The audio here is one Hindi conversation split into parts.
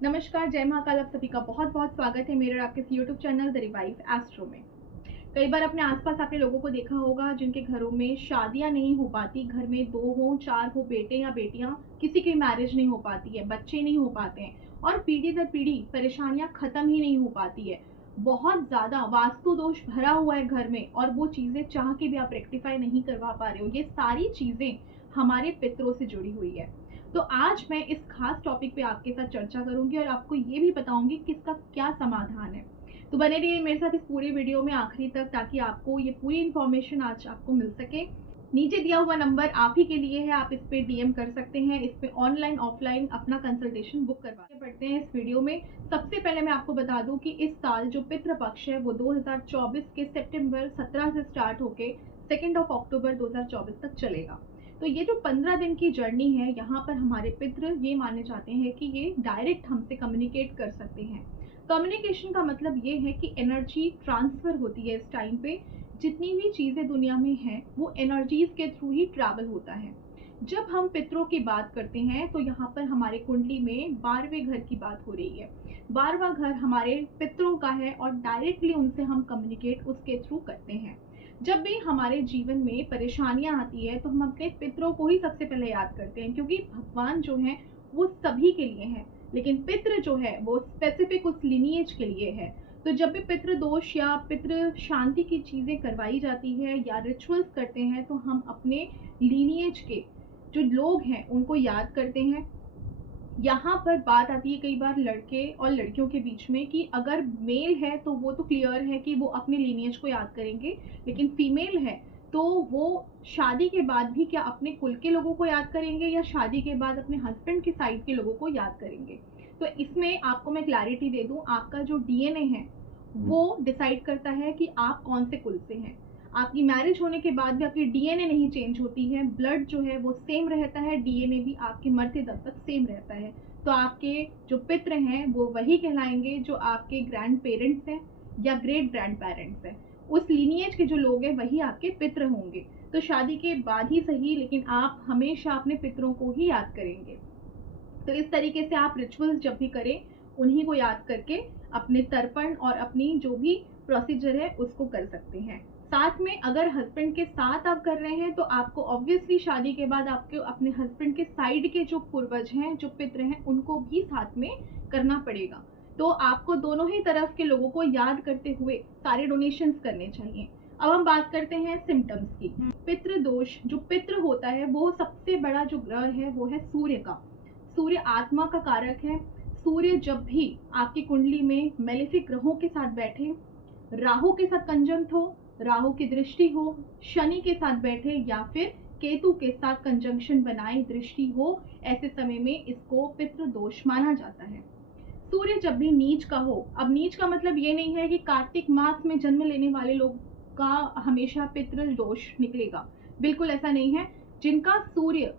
नमस्कार, जय महाकाल। आप सभी का बहुत बहुत स्वागत है मेरे और आपके YouTube channel the revive astro में। कई बार अपने आसपास आपने लोगों को देखा होगा जिनके घरों में शादियां नहीं हो पाती, घर में 2 हो 4 हो बेटे या बेटियां, किसी की मैरिज नहीं हो पाती है, बच्चे नहीं हो पाते हैं और पीढ़ी दर पीढ़ी परेशानियां खत्म ही नहीं हो पाती है। बहुत ज्यादा वास्तु दोष भरा हुआ है घर में और वो चीजें चाह के भी आप रेक्टिफाई नहीं करवा पा रहे हो। ये सारी चीजें हमारे पितरों से जुड़ी हुई है। तो आज मैं इस खास टॉपिक पे आपके साथ चर्चा करूंगी और आपको ये भी बताऊंगी कि इसका क्या समाधान है। तो बने रहिए मेरे साथ इस पूरे वीडियो में आखिरी तक, ताकि आपको ये पूरी इन्फॉर्मेशन आज आपको मिल सके। नीचे दिया हुआ नंबर आप ही के लिए है, आप इस पे डीएम कर सकते हैं, इस पे ऑनलाइन ऑफलाइन अपना कंसल्टेशन बुक करवा के पढ़ते हैं इस वीडियो में। सबसे पहले मैं आपको बता दूं कि इस साल जो पितृ पक्ष है वो 2024 के सितंबर 17 से स्टार्ट होके 2 अक्टूबर 2024 तक चलेगा। तो ये जो 15 दिन की जर्नी है, यहाँ पर हमारे पितृ ये माने जाते हैं कि ये डायरेक्ट हमसे कम्युनिकेट कर सकते हैं। कम्युनिकेशन का मतलब ये है कि एनर्जी ट्रांसफर होती है। इस टाइम पे जितनी भी चीज़ें दुनिया में हैं वो एनर्जीज के थ्रू ही ट्रैवल होता है। जब हम पितरों की बात करते हैं तो यहाँ पर हमारे कुंडली में 12वें घर की बात हो रही है। 12वां घर हमारे पितरों का है और डायरेक्टली उनसे हम कम्युनिकेट उसके थ्रू करते हैं। जब भी हमारे जीवन में परेशानियां आती है तो हम अपने पितरों को ही सबसे पहले याद करते हैं, क्योंकि भगवान जो है वो सभी के लिए हैं, लेकिन पितृ जो है वो स्पेसिफिक उस लिनिएज के लिए है। तो जब भी पितृ दोष या पितृ शांति की चीजें करवाई जाती है या रिचुअल्स करते हैं तो हम अपने लिनिएज के जो लोग हैं उनको याद करते हैं। यहाँ पर बात आती है कई बार लड़के और लड़कियों के बीच में कि अगर मेल है तो वो तो क्लियर है कि वो अपने लीनिएज को याद करेंगे, लेकिन फीमेल है तो वो शादी के बाद भी क्या अपने कुल के लोगों को याद करेंगे या शादी के बाद अपने हस्बैंड की साइड के लोगों को याद करेंगे। तो इसमें आपको मैं क्लैरिटी दे दूं, आपका जो डीएनए है वो डिसाइड करता है कि आप कौन से कुल से हैं। आपकी मैरिज होने के बाद भी आपकी डीएनए नहीं चेंज होती है, ब्लड जो है वो सेम रहता है, डीएनए भी आपके मरते दम तक सेम रहता है। तो आपके जो पितृ हैं वो वही कहलाएंगे जो आपके ग्रैंड पेरेंट्स हैं या ग्रेट ग्रैंड पेरेंट्स हैं। उस लीनिएज के जो लोग हैं वही आपके पितृ होंगे। तो शादी के बाद ही सही, लेकिन आप हमेशा अपने पितरों को ही याद करेंगे। तो इस तरीके से आप रिचुअल्स जब भी करें उन्हीं को याद करके अपने तर्पण और अपनी जो भी प्रोसीजर है उसको कर सकते हैं। साथ में अगर हस्बैंड के साथ आप कर रहे हैं तो आपको ऑब्वियसली शादी के बाद आपके अपने हस्बैंड के साइड के जो पूर्वज हैं, जो पितृ हैं, उनको भी साथ में करना पड़ेगा। तो आपको दोनों ही तरफ के लोगों को याद करते हुए सारे डोनेशंस करने चाहिए। अब हम बात करते हैं सिम्टम्स की। पितृ दोष, जो पितृ होता है वो सबसे बड़ा जो ग्रह है वो है सूर्य का। सूर्य आत्मा का कारक है। सूर्य जब भी आपकी कुंडली में मेलेफिक ग्रहों के साथ बैठे, राहु के साथ कंजंक्ट हो, राहु की दृष्टि हो, शनि के साथ बैठे या फिर केतु के साथ कंजंक्शन बनाए दृष्टि हो, ऐसे समय में इसको पितृ दोष माना जाता है। सूर्य जब भी नीच का हो, अब नीच का मतलब ये नहीं है कि कार्तिक मास में जन्म लेने वाले लोग का हमेशा पितृ दोष निकलेगा, बिल्कुल ऐसा नहीं है। जिनका सूर्य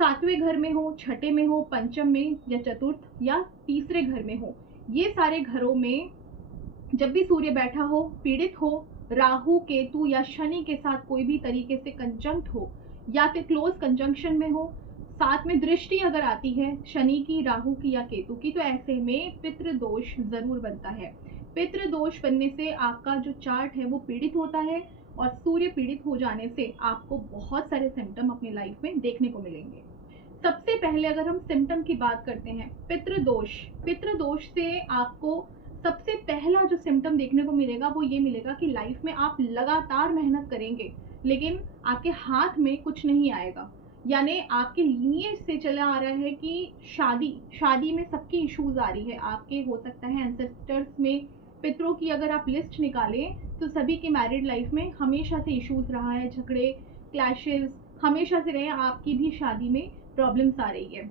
7वें घर में हो, छठे में हो, पंचम में या चतुर्थ या तीसरे घर में हो, ये सारे घरों में जब भी सूर्य बैठा हो, पीड़ित हो, राहु केतु या शनि के साथ कोई भी तरीके से कंजंक्ट हो या फिर क्लोज कंजंक्शन में हो, साथ में दृष्टि अगर आती है शनि की, राहु की या केतु की, तो ऐसे में पितृ दोष जरूर बनता है। पितृ दोष बनने से आपका जो चार्ट है वो पीड़ित होता है और सूर्य पीड़ित हो जाने से आपको बहुत सारे सिम्टम अपनी लाइफ में देखने को मिलेंगे। सबसे पहले अगर हम सिम्टम की बात करते हैं, पितृ दोष से आपको सबसे पहला जो सिम्टम देखने को मिलेगा वो ये मिलेगा कि लाइफ में आप लगातार मेहनत करेंगे लेकिन आपके हाथ में कुछ नहीं आएगा। यानी आपके लीनिएज से चला आ रहा है कि शादी में सबकी इश्यूज आ रही है। आपके हो सकता है एंसेस्टर्स में पितरों की अगर आप लिस्ट निकालें तो सभी की मैरिड लाइफ में हमेशा से इश्यूज रहा है, झगड़े, क्लैशेस हमेशा से रहे। आपकी भी शादी में प्रॉब्लम्स आ रही है।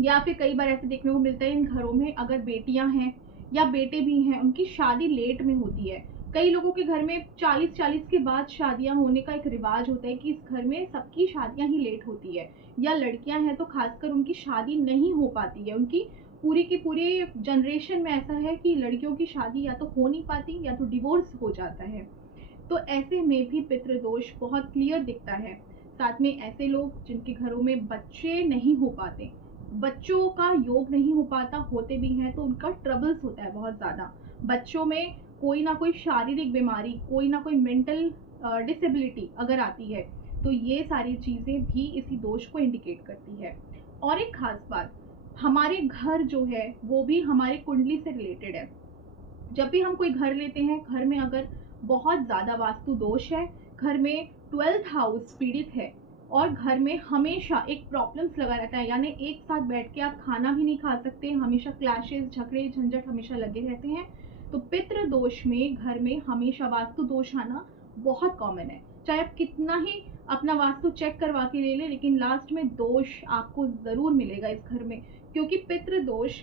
या फिर कई बार ऐसे देखने को मिलता है इन घरों में अगर बेटियां हैं या बेटे भी हैं, उनकी शादी लेट में होती है। कई लोगों के घर में 40 के बाद शादियां होने का एक रिवाज होता है कि इस घर में सबकी शादियां ही लेट होती है, या लड़कियां हैं तो खासकर उनकी शादी नहीं हो पाती है। उनकी पूरी की पूरे जनरेशन में ऐसा है कि लड़कियों की शादी या तो हो नहीं पाती या तो डिवोर्स हो जाता है। तो ऐसे में भी पितृदोष बहुत क्लियर दिखता है। साथ में ऐसे लोग जिनके घरों में बच्चे नहीं हो पाते, बच्चों का योग नहीं हो पाता, होते भी हैं तो उनका ट्रबल्स होता है बहुत ज़्यादा। बच्चों में कोई ना कोई शारीरिक बीमारी, कोई ना कोई मेंटल डिसेबिलिटी अगर आती है तो ये सारी चीज़ें भी इसी दोष को इंडिकेट करती है। और एक खास बात, हमारे घर जो है वो भी हमारे कुंडली से रिलेटेड है। जब भी हम कोई घर लेते हैं, घर में अगर बहुत ज़्यादा वास्तु दोष है, घर में 12th हाउस पीड़ित है और घर में हमेशा एक प्रॉब्लम्स लगा रहता है, यानी एक साथ बैठ के आप खाना भी नहीं खा सकते, हमेशा क्लैशेस, झगड़े झंझट हमेशा लगे रहते हैं, तो पितृ दोष में घर में हमेशा वास्तु दोष आना बहुत कॉमन है। चाहे आप कितना ही अपना वास्तु चेक करवा के ले लें, लेकिन लास्ट में दोष आपको ज़रूर मिलेगा इस घर में, क्योंकि पितृ दोष,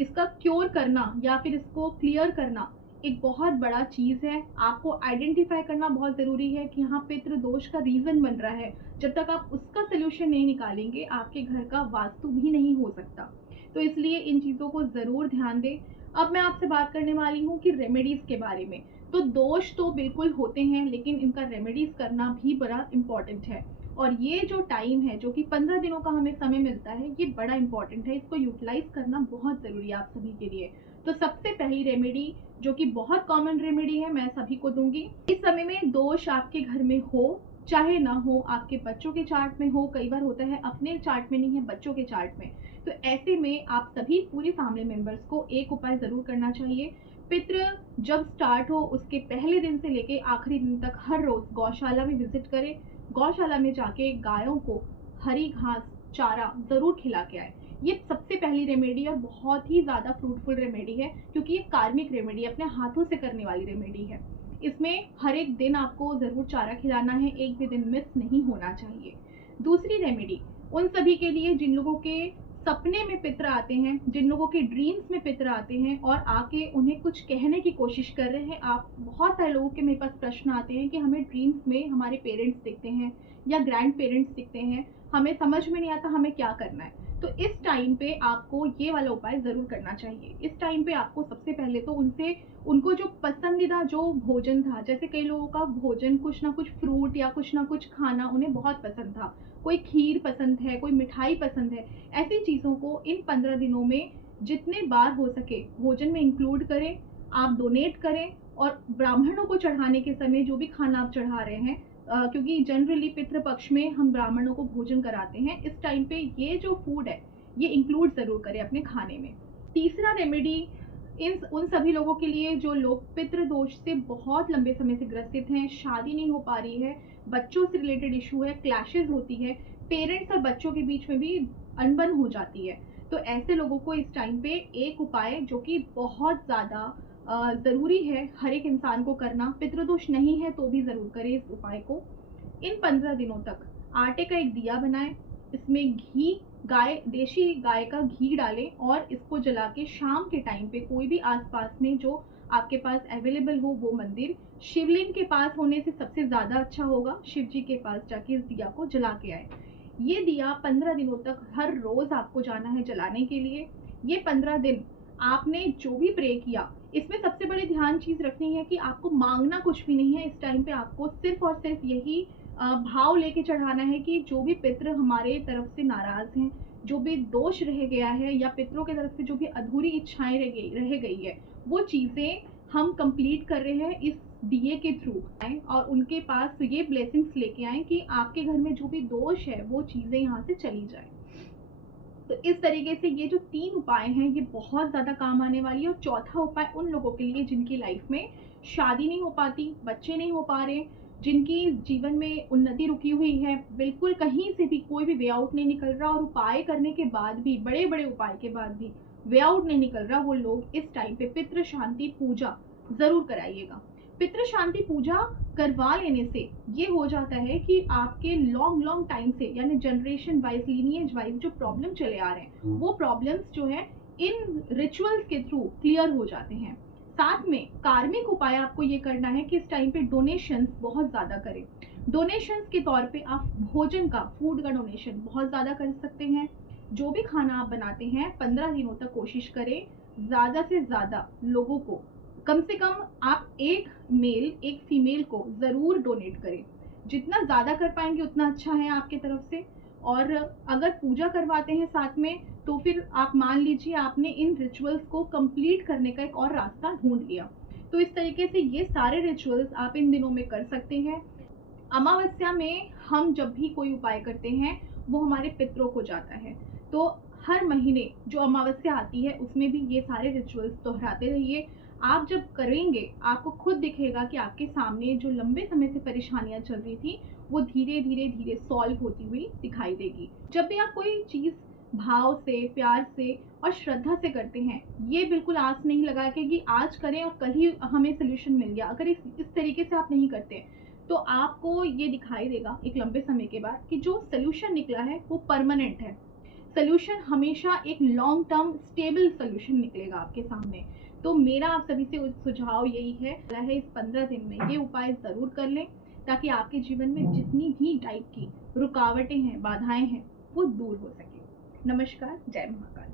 इसका क्योर करना या फिर इसको क्लियर करना एक बहुत बड़ा चीज़ है। आपको आइडेंटिफाई करना बहुत ज़रूरी है कि यहाँ पितृ दोष का रीज़न बन रहा है। जब तक आप उसका सोल्यूशन नहीं निकालेंगे, आपके घर का वास्तु भी नहीं हो सकता। तो इसलिए इन चीज़ों को ज़रूर ध्यान दें। अब मैं आपसे बात करने वाली हूँ कि रेमेडीज़ के बारे में। तो दोष तो बिल्कुल होते हैं, लेकिन इनका रेमेडीज़ करना भी बड़ा इम्पॉर्टेंट है। और ये जो टाइम है, जो कि 15 दिनों का हमें समय मिलता है, ये बड़ा इंपॉर्टेंट है। इसको यूटिलाइज करना बहुत ज़रूरी है आप सभी के लिए। तो सबसे पहली रेमेडी, जो कि बहुत कॉमन रेमेडी है, मैं सभी को दूंगी। इस समय में दोष आपके घर में हो चाहे ना हो, आपके बच्चों के चार्ट में हो, कई बार होता है अपने चार्ट में नहीं है, बच्चों के चार्ट में, तो ऐसे में आप सभी पूरी फैमिली मेंबर्स को एक उपाय ज़रूर करना चाहिए। पितृ जब स्टार्ट हो उसके पहले दिन से लेके आखिरी दिन तक हर रोज़ गौशाला में विजिट करें। गौशाला में जाके गायों को हरी घास, चारा ज़रूर खिला के आए। ये सबसे पहली रेमेडी और बहुत ही ज़्यादा फ्रूटफुल रेमेडी है, क्योंकि ये कार्मिक रेमेडी, अपने हाथों से करने वाली रेमेडी है। इसमें हर एक दिन आपको ज़रूर चारा खिलाना है, एक भी दिन मिस नहीं होना चाहिए। दूसरी रेमेडी उन सभी के लिए जिन लोगों के सपने में पितृ आते हैं, जिन लोगों के ड्रीम्स में पितृ आते हैं और आके उन्हें कुछ कहने की कोशिश कर रहे हैं। आप बहुत सारे लोगों के मेरे पास प्रश्न आते हैं कि हमें ड्रीम्स में हमारे पेरेंट्स दिखते हैं या ग्रैंड पेरेंट्स दिखते हैं, हमें समझ में नहीं आता हमें क्या करना है। तो इस टाइम पे आपको ये वाला उपाय ज़रूर करना चाहिए। इस टाइम पे आपको सबसे पहले तो उनको जो पसंदीदा जो भोजन था, जैसे कई लोगों का भोजन कुछ ना कुछ फ्रूट या कुछ ना कुछ खाना उन्हें बहुत पसंद था, कोई खीर पसंद है, कोई मिठाई पसंद है, ऐसी चीज़ों को इन 15 दिनों में जितने बार हो सके भोजन में इंक्लूड करें, आप डोनेट करें। और ब्राह्मणों को चढ़ाने के समय जो भी खाना आप चढ़ा रहे हैं, क्योंकि जनरली पितृपक्ष में हम ब्राह्मणों को भोजन कराते हैं, इस टाइम पे ये जो फूड है ये इंक्लूड ज़रूर करें अपने खाने में। तीसरा रेमेडी उन सभी लोगों के लिए जो लोग पितृ दोष से बहुत लंबे समय से ग्रसित हैं, शादी नहीं हो पा रही है, बच्चों से रिलेटेड इशू है, क्लैशेस होती है, पेरेंट्स और बच्चों के बीच में भी अनबन हो जाती है, तो ऐसे लोगों को इस टाइम पे एक उपाय जो कि बहुत ज़्यादा ज़रूरी है हर एक इंसान को करना, पितृदोष नहीं है तो भी ज़रूर करें इस उपाय को। इन 15 दिनों तक आटे का एक दिया बनाएं, इसमें घी, देशी गाय का घी डालें और इसको जला के शाम के टाइम पे कोई भी आसपास में जो आपके पास अवेलेबल हो वो मंदिर, शिवलिंग के पास होने से सबसे ज़्यादा अच्छा होगा, शिव जी के पास जाके इस दिया को जला के आए। ये दिया 15 दिनों तक हर रोज़ आपको जाना है जलाने के लिए। ये 15 दिन आपने जो भी प्रे किया, इसमें सबसे बड़ी ध्यान चीज़ रखनी है कि आपको मांगना कुछ भी नहीं है। इस टाइम पे आपको सिर्फ और सिर्फ यही भाव लेके चढ़ाना है कि जो भी पितृ हमारे तरफ से नाराज़ हैं, जो भी दोष रह गया है या पितरों की तरफ से जो भी अधूरी इच्छाएं रह गई है, वो चीज़ें हम कंप्लीट कर रहे हैं इस दिए के थ्रू आए और उनके पास ये ब्लेसिंग्स लेके आए कि आपके घर में जो भी दोष है वो चीज़ें यहाँ से चली जाए। तो इस तरीके से ये जो 3 उपाय हैं ये बहुत ज़्यादा काम आने वाली है। और चौथा उपाय उन लोगों के लिए जिनकी लाइफ में शादी नहीं हो पाती, बच्चे नहीं हो पा रहे, जिनकी जीवन में उन्नति रुकी हुई है, बिल्कुल कहीं से भी कोई भी वे आउट नहीं निकल रहा और उपाय करने के बाद भी, बड़े बड़े उपाय के बाद भी वे आउट नहीं निकल रहा, वो लोग इस टाइम पे पितृ शांति पूजा ज़रूर कराइएगा। पितृ शांति पूजा करवा लेने से ये हो जाता है कि आपके लॉन्ग टाइम से, यानी जनरेशन वाइज, लीनिएज वाइज जो प्रॉब्लम चले आ रहे हैं वो प्रॉब्लम्स जो है इन रिचुअल्स के थ्रू क्लियर हो जाते हैं। साथ में कार्मिक उपाय आपको ये करना है कि इस टाइम पे डोनेशंस बहुत ज़्यादा करें। डोनेशंस के तौर पे आप भोजन का, फूड का डोनेशन बहुत ज़्यादा कर सकते हैं। जो भी खाना आप बनाते हैं 15 दिनों तक कोशिश करें ज़्यादा से ज़्यादा लोगों को, कम से कम आप एक मेल एक फीमेल को ज़रूर डोनेट करें। जितना ज़्यादा कर पाएंगे उतना अच्छा है आपके तरफ से। और अगर पूजा करवाते हैं साथ में तो फिर आप मान लीजिए आपने इन रिचुअल्स को कंप्लीट करने का एक और रास्ता ढूंढ लिया। तो इस तरीके से ये सारे रिचुअल्स आप इन दिनों में कर सकते हैं। अमावस्या में हम जब भी कोई उपाय करते हैं वो हमारे पितरों को जाता है, तो हर महीने जो अमावस्या आती है उसमें भी ये सारे रिचुअल्स दोहराते रहिए। आप जब करेंगे आपको खुद दिखेगा कि आपके सामने जो लंबे समय से परेशानियां चल रही थी वो धीरे धीरे धीरे सॉल्व होती हुई दिखाई देगी। जब भी आप कोई चीज़ भाव से, प्यार से और श्रद्धा से करते हैं, ये बिल्कुल आस नहीं लगा के कि आज करें और कल ही हमें सोल्यूशन मिल गया। अगर इस तरीके से आप नहीं करते तो आपको ये दिखाई देगा एक लंबे समय के बाद कि जो सोल्यूशन निकला है वो परमानेंट है। सोल्यूशन हमेशा एक लॉन्ग टर्म स्टेबल सोल्यूशन निकलेगा आपके सामने। तो मेरा आप सभी से सुझाव यही है इस 15 दिन में ये उपाय ज़रूर कर लें, ताकि आपके जीवन में जितनी भी टाइप की रुकावटें हैं, बाधाएं हैं, वो दूर हो सके। नमस्कार, जय महाकाल।